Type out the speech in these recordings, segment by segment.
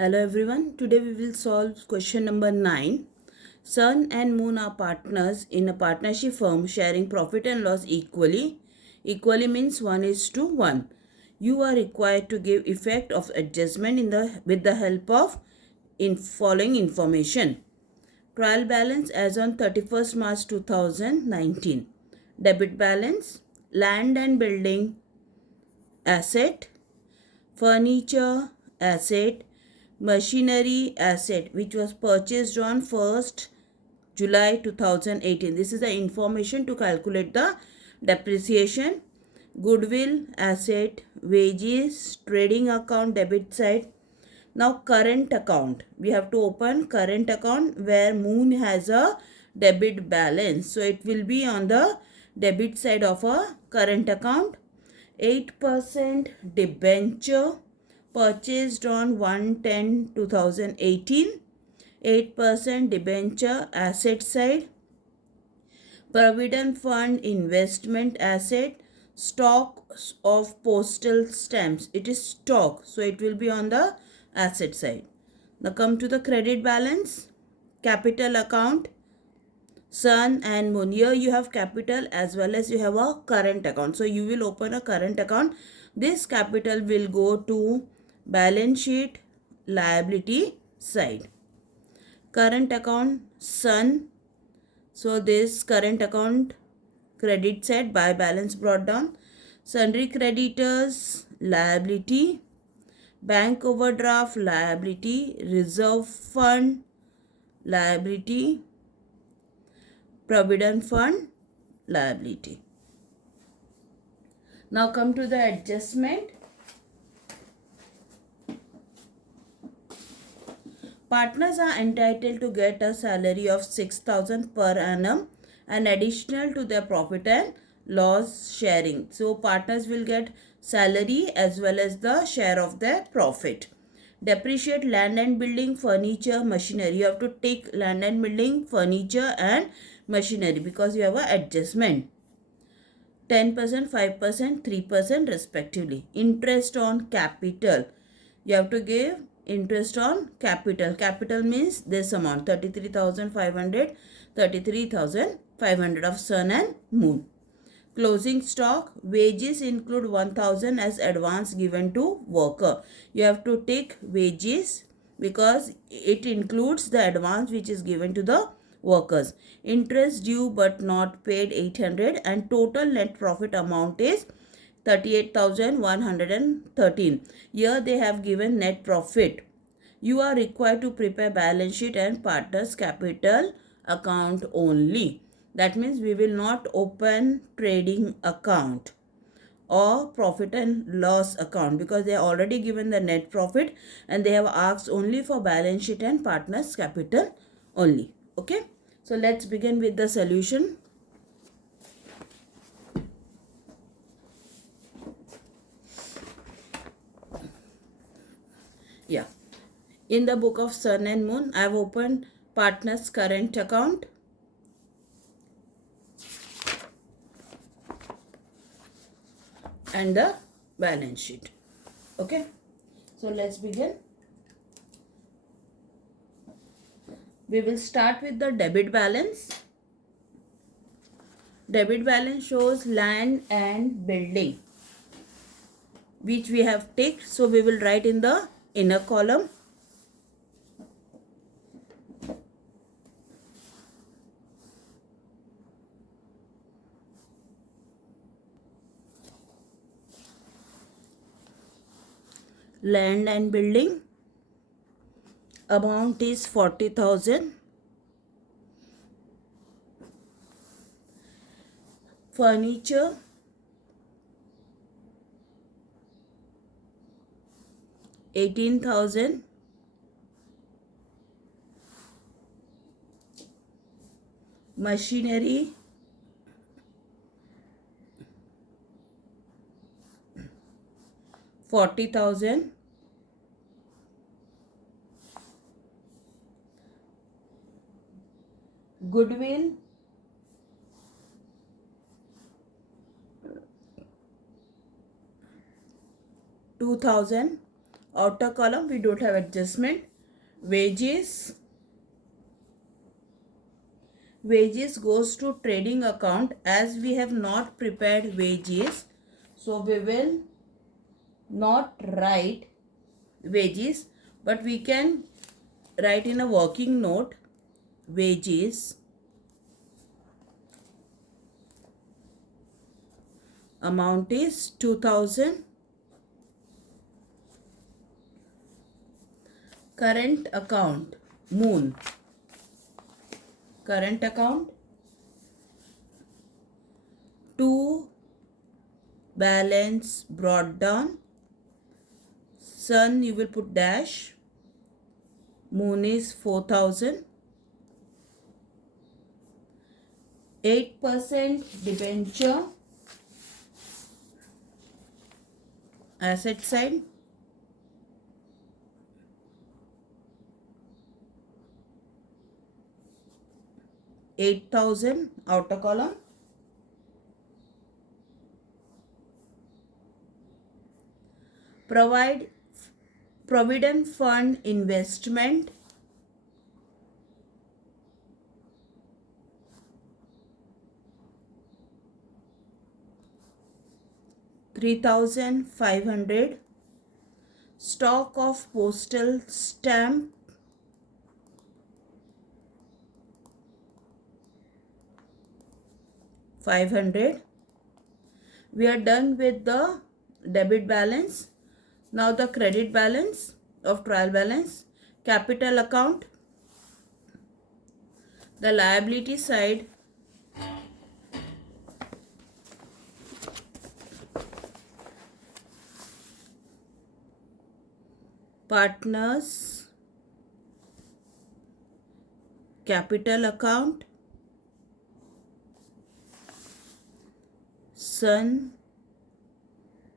Hello everyone. Today we will solve question number 9. Sun and Moon are partners in a partnership firm sharing profit and loss equally. Equally means 1:1. You are required to give effect of adjustment with the help of following information. Trial balance as on 31st March 2019. Debit balance, land and building asset, furniture asset, machinery asset which was purchased on 1st July 2018. This is the information to calculate the depreciation. Goodwill asset, wages, trading account debit side. Now current account. We have to open current account where Moon has a debit balance. So it will be on the debit side of a current account. 8% debenture purchased on 1/10/2018. 8% debenture asset side. Provident fund investment asset. Stock of postal stamps. It is stock, so it will be on the asset side. Now come to the credit balance. Capital account. Sun and Moon. Here you have capital as well as you have a current account. So you will open a current account. This capital will go to balance sheet liability side. Current account Sun. So this current account credit side by balance brought down. Sundry creditors liability. Bank overdraft liability. Reserve fund liability. Provident fund liability. Now come to the adjustment. Partners are entitled to get a salary of 6,000 per annum and additional to their profit and loss sharing. So partners will get salary as well as the share of their profit. Depreciate land and building, furniture, machinery. You have to take land and building, furniture and machinery because you have an adjustment. 10%, 5%, 3% respectively. Interest on capital. You have to give interest on capital. Capital means this amount 33,500, 33,500 of Sun and Moon. Closing stock. Wages include 1,000 as advance given to worker. You have to take wages because it includes the advance which is given to the workers. Interest due but not paid 800 and total net profit amount is 38,113. Here they have given net profit. You are required to prepare balance sheet and partners capital account only. That means we will not open trading account or profit and loss account because they are already given the net profit and they have asked only for balance sheet and partners capital only. Okay. So let's begin with the solution. Yeah. In the book of Sun and Moon, I have opened partners current account. And the balance sheet. Okay. So let's begin. We will start with the debit balance. Debit balance shows land and building which we have ticked. So we will write in the inner column. Land and building. Amount is 40,000. Furniture. $18,000. Machinery. $40,000. Goodwill. $2,000. Outer column, we don't have adjustment. Wages. Wages goes to trading account. As we have not prepared wages, so we will not write wages, but we can write in a working note wages amount is 2000. Current account moon. Current account to balance brought down. Sun you will put dash. Moon is 4000. 8% debenture asset side. 8000 outer column. Provide provident fund investment. $3,500. Stock of postal stamp. $500. We are done with the debit balance. Now the credit balance of trial balance. Capital account. The liability side. Partners capital account. Sun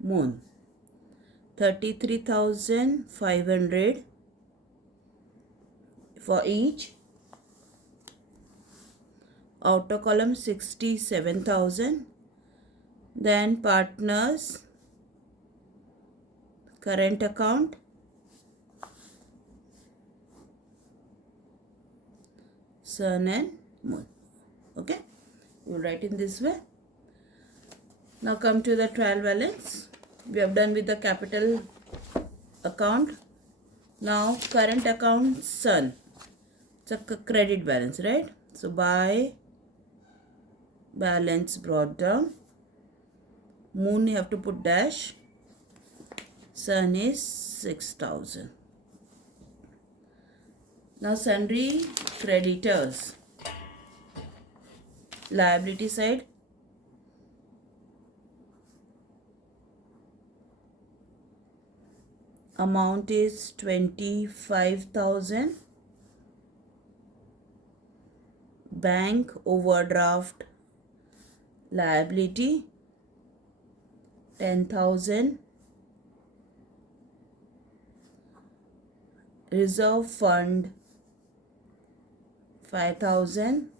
moon. 33,500 for each. Outer column 67,000. Then partners current account. Sun and moon. Okay, you write in this way. Now come to the trial balance. We have done with the capital account. Now current account Sun. It's a credit balance, right? So by balance brought down. Moon you have to put dash. Sun is 6,000. Now sundry creditors. Liability side. Amount is 25,000. Bank overdraft liability 10,000. Reserve fund 5,000.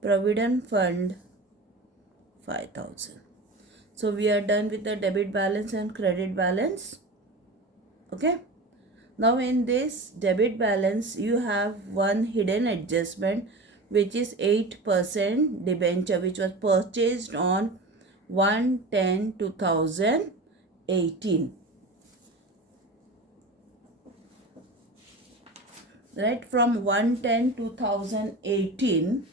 Provident fund 5,000. So we are done with the debit balance and credit balance. Okay. Now in this debit balance you have one hidden adjustment, which is 8% debenture, which was purchased on 1/10/2018. Right, from 1/10/2018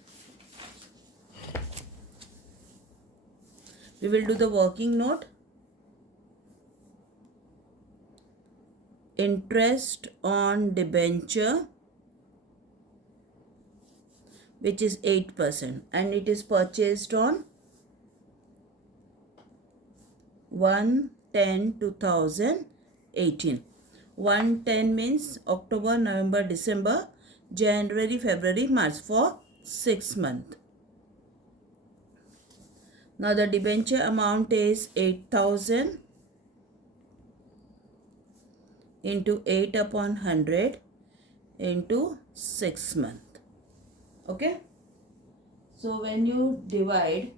we will do the working note. Interest on debenture, which is 8%, and it is purchased on 1/10/2018. 1/10 means October, November, December, January, February, March, for 6 months. Now the debenture amount is 8,000 into 8/100 into 6 months. Okay. So when you divide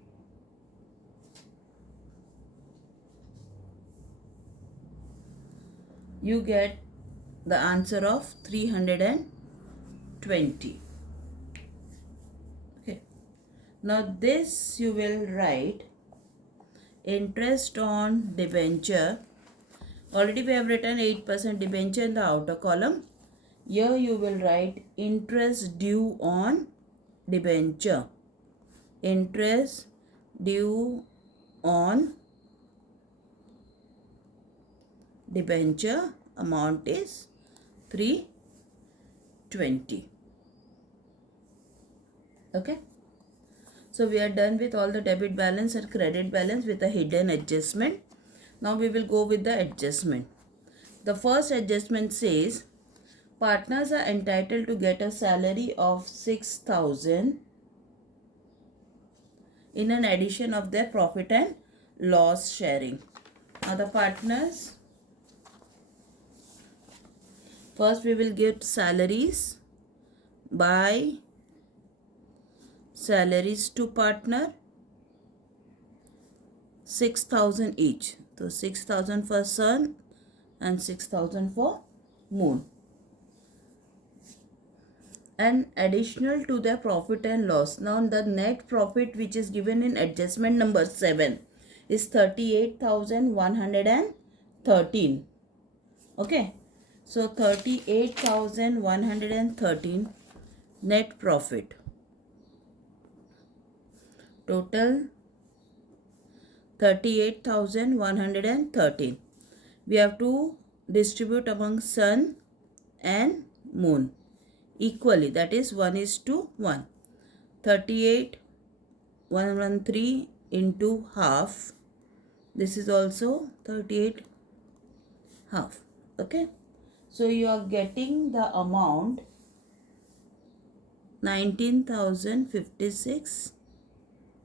you get the answer of 320. Okay. Now this you will write interest on debenture. Already we have written 8% debenture in the outer column. Here you will write interest due on debenture. Interest due on debenture amount is 320. Okay. So we are done with all the debit balance and credit balance with a hidden adjustment. Now we will go with the adjustment. The first adjustment says partners are entitled to get a salary of 6,000 in an addition of their profit and loss sharing. Now the partners, first we will give salaries by salaries to partner 6,000 each. So 6,000 for sun and 6,000 for moon. And additional to their profit and loss. Now the net profit which is given in adjustment number 7 is 38,113. Okay. So 38,113 net profit. Total 38,113. We have to distribute among sun and moon equally, that is 1:1. 38,113 into half. This is also 38 half. Okay. So you are getting the amount 19,056.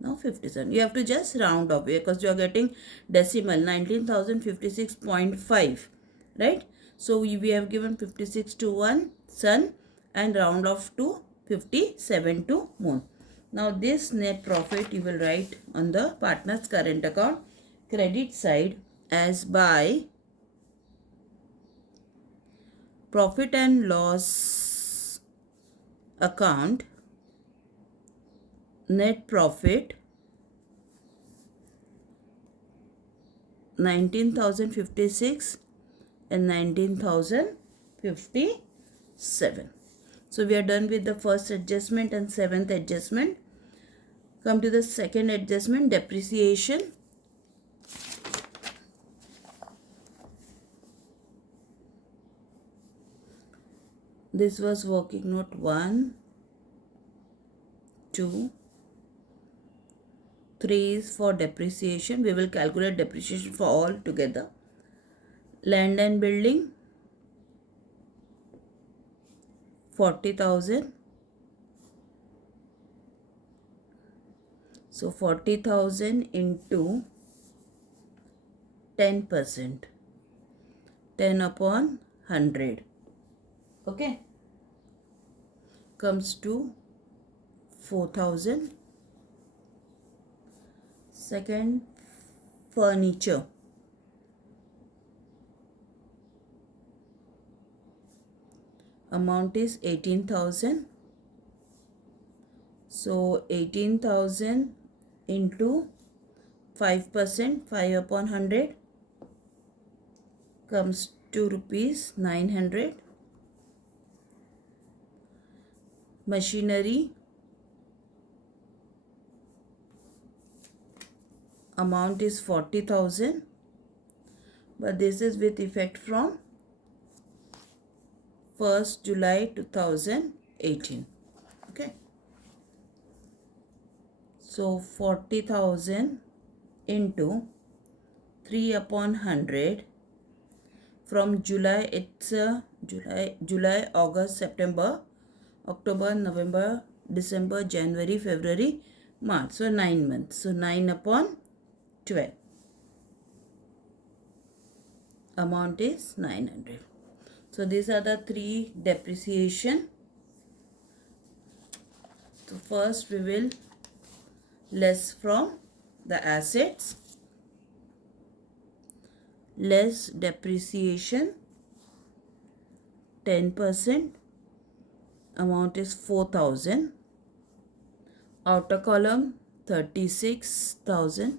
Now 57. You have to just round off because you are getting decimal 19,056.5. Right. So we have given 56 to 1 sun and round off to 57 to moon. Now this net profit you will write on the partner's current account credit side as by profit and loss account net profit 19,056 and 19,057. So we are done with the first adjustment and seventh adjustment. Come to the second adjustment, depreciation. This was working note 1, 2, 3 is for depreciation. We will calculate depreciation for all together. Land and building 40,000. So 40,000 into 10%. 10 upon 100. Okay. Comes to 4,000. Second, furniture. Amount is 18,000. So 18,000 into 5%, 5 upon 100 comes to rupees 900. Machinery amount is 40,000, but this is with effect from 1st July 2018. Okay. So 40,000 into 3 upon 100 from July, it's July, August, September, October, November, December, January, February, March. So 9 months. So 9 upon 12. Amount is 900. So these are the three depreciation. So first we will less from the assets. Less depreciation 10%, amount is 4,000. Outer column 36,000.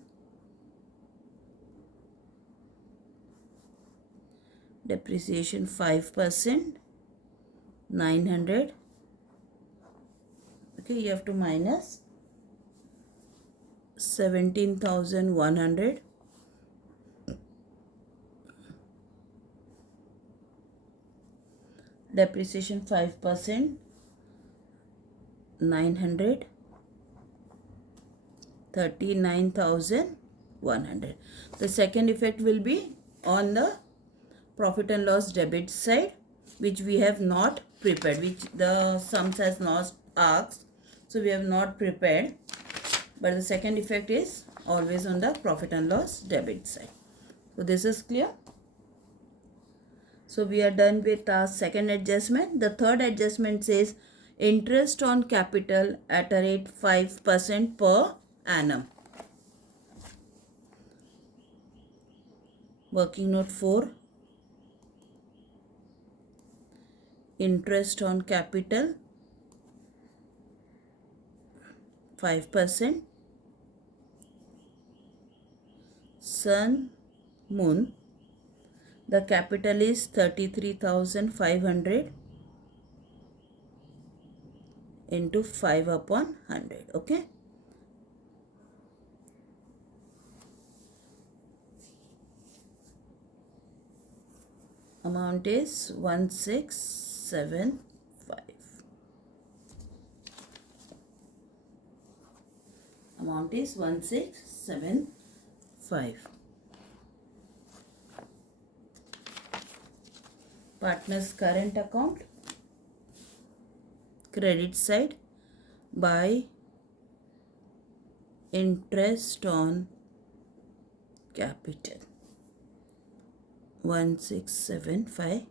Depreciation 5%, 900. Okay, you have to minus 17,100. Depreciation 5%, 900. 39,100. The second effect will be on the profit and loss debit side, which we have not prepared, which the sums has not asked, so we have not prepared. But the second effect is always on the profit and loss debit side. So this is clear. So we are done with our second adjustment. The third adjustment says interest on capital at a rate 5% per annum. Working note 4. Interest on capital 5%. Sun, moon. The capital is 33,500 into 5 upon 100. Okay. Amount is 1675. Amount is 1675. Partner's current account, credit side, by interest on capital 1675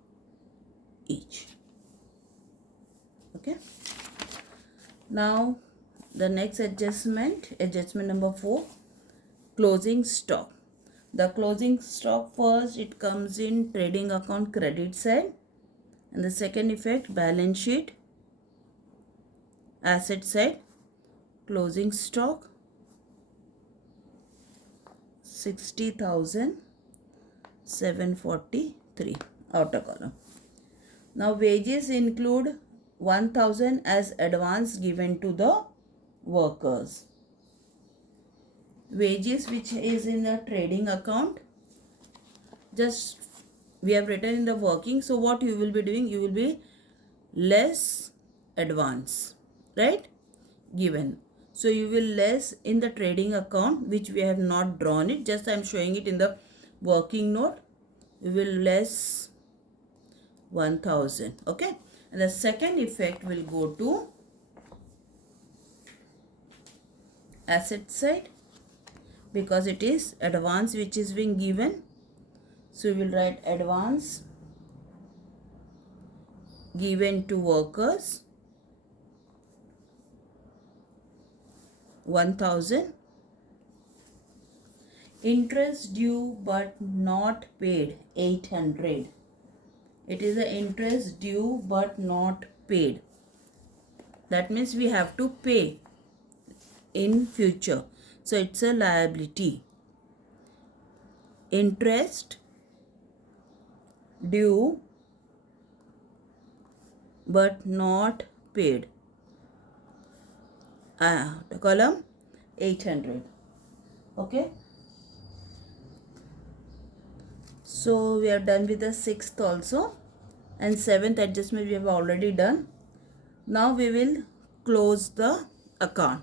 each. Okay. Now the next adjustment number 4, closing stock. The closing stock first, it comes in trading account credit side, and the second effect balance sheet asset side. Closing stock 60,743, outer column. Now wages include 1,000 as advance given to the workers. Wages which is in the trading account, just we have written in the working. So what you will be doing, you will be less advance, right, given. So you will less in the trading account, which we have not drawn it, just I am showing it in the working note. We will less 1,000. Okay. And the second effect will go to asset side, because it is advance which is being given. So we will write advance given to workers 1,000. Interest due but not paid 800. It is the interest due but not paid. That means we have to pay in future. So it's a liability. Interest due but not paid. The column 800. Okay. So we are done with the 6th also, and 7th adjustment we have already done. Now we will close the account.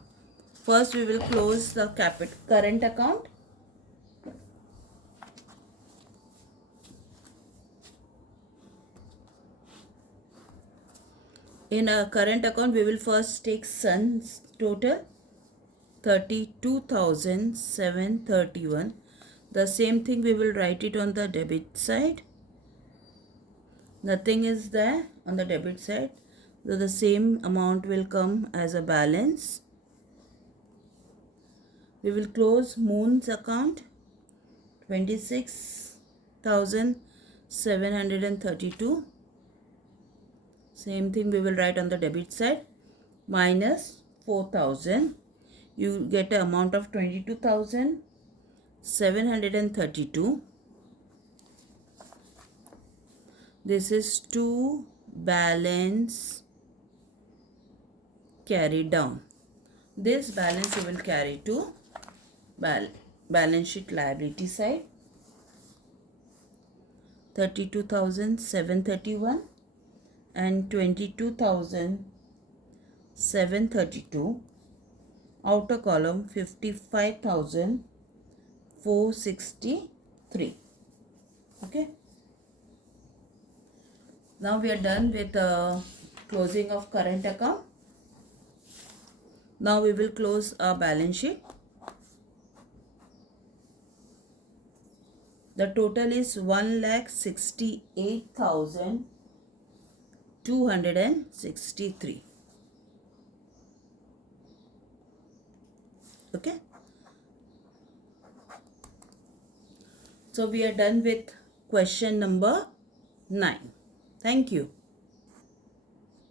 First we will close the current account. In a current account, we will first take Sun's total 32,731. The same thing we will write it on the debit side. Nothing is there on the debit side, so the same amount will come as a balance. We will close Moon's account 26,732. Same thing we will write on the debit side. Minus 4,000. You get an amount of 22,732. This is to balance carry down. This balance you will carry to balance sheet liability side. 32,731 and 22,732. Outer column 55,463. Okay. Now we are done with closing of current account. Now we will close our balance sheet. The total is 1,68,263. Okay. So we are done with question number 9. Thank you.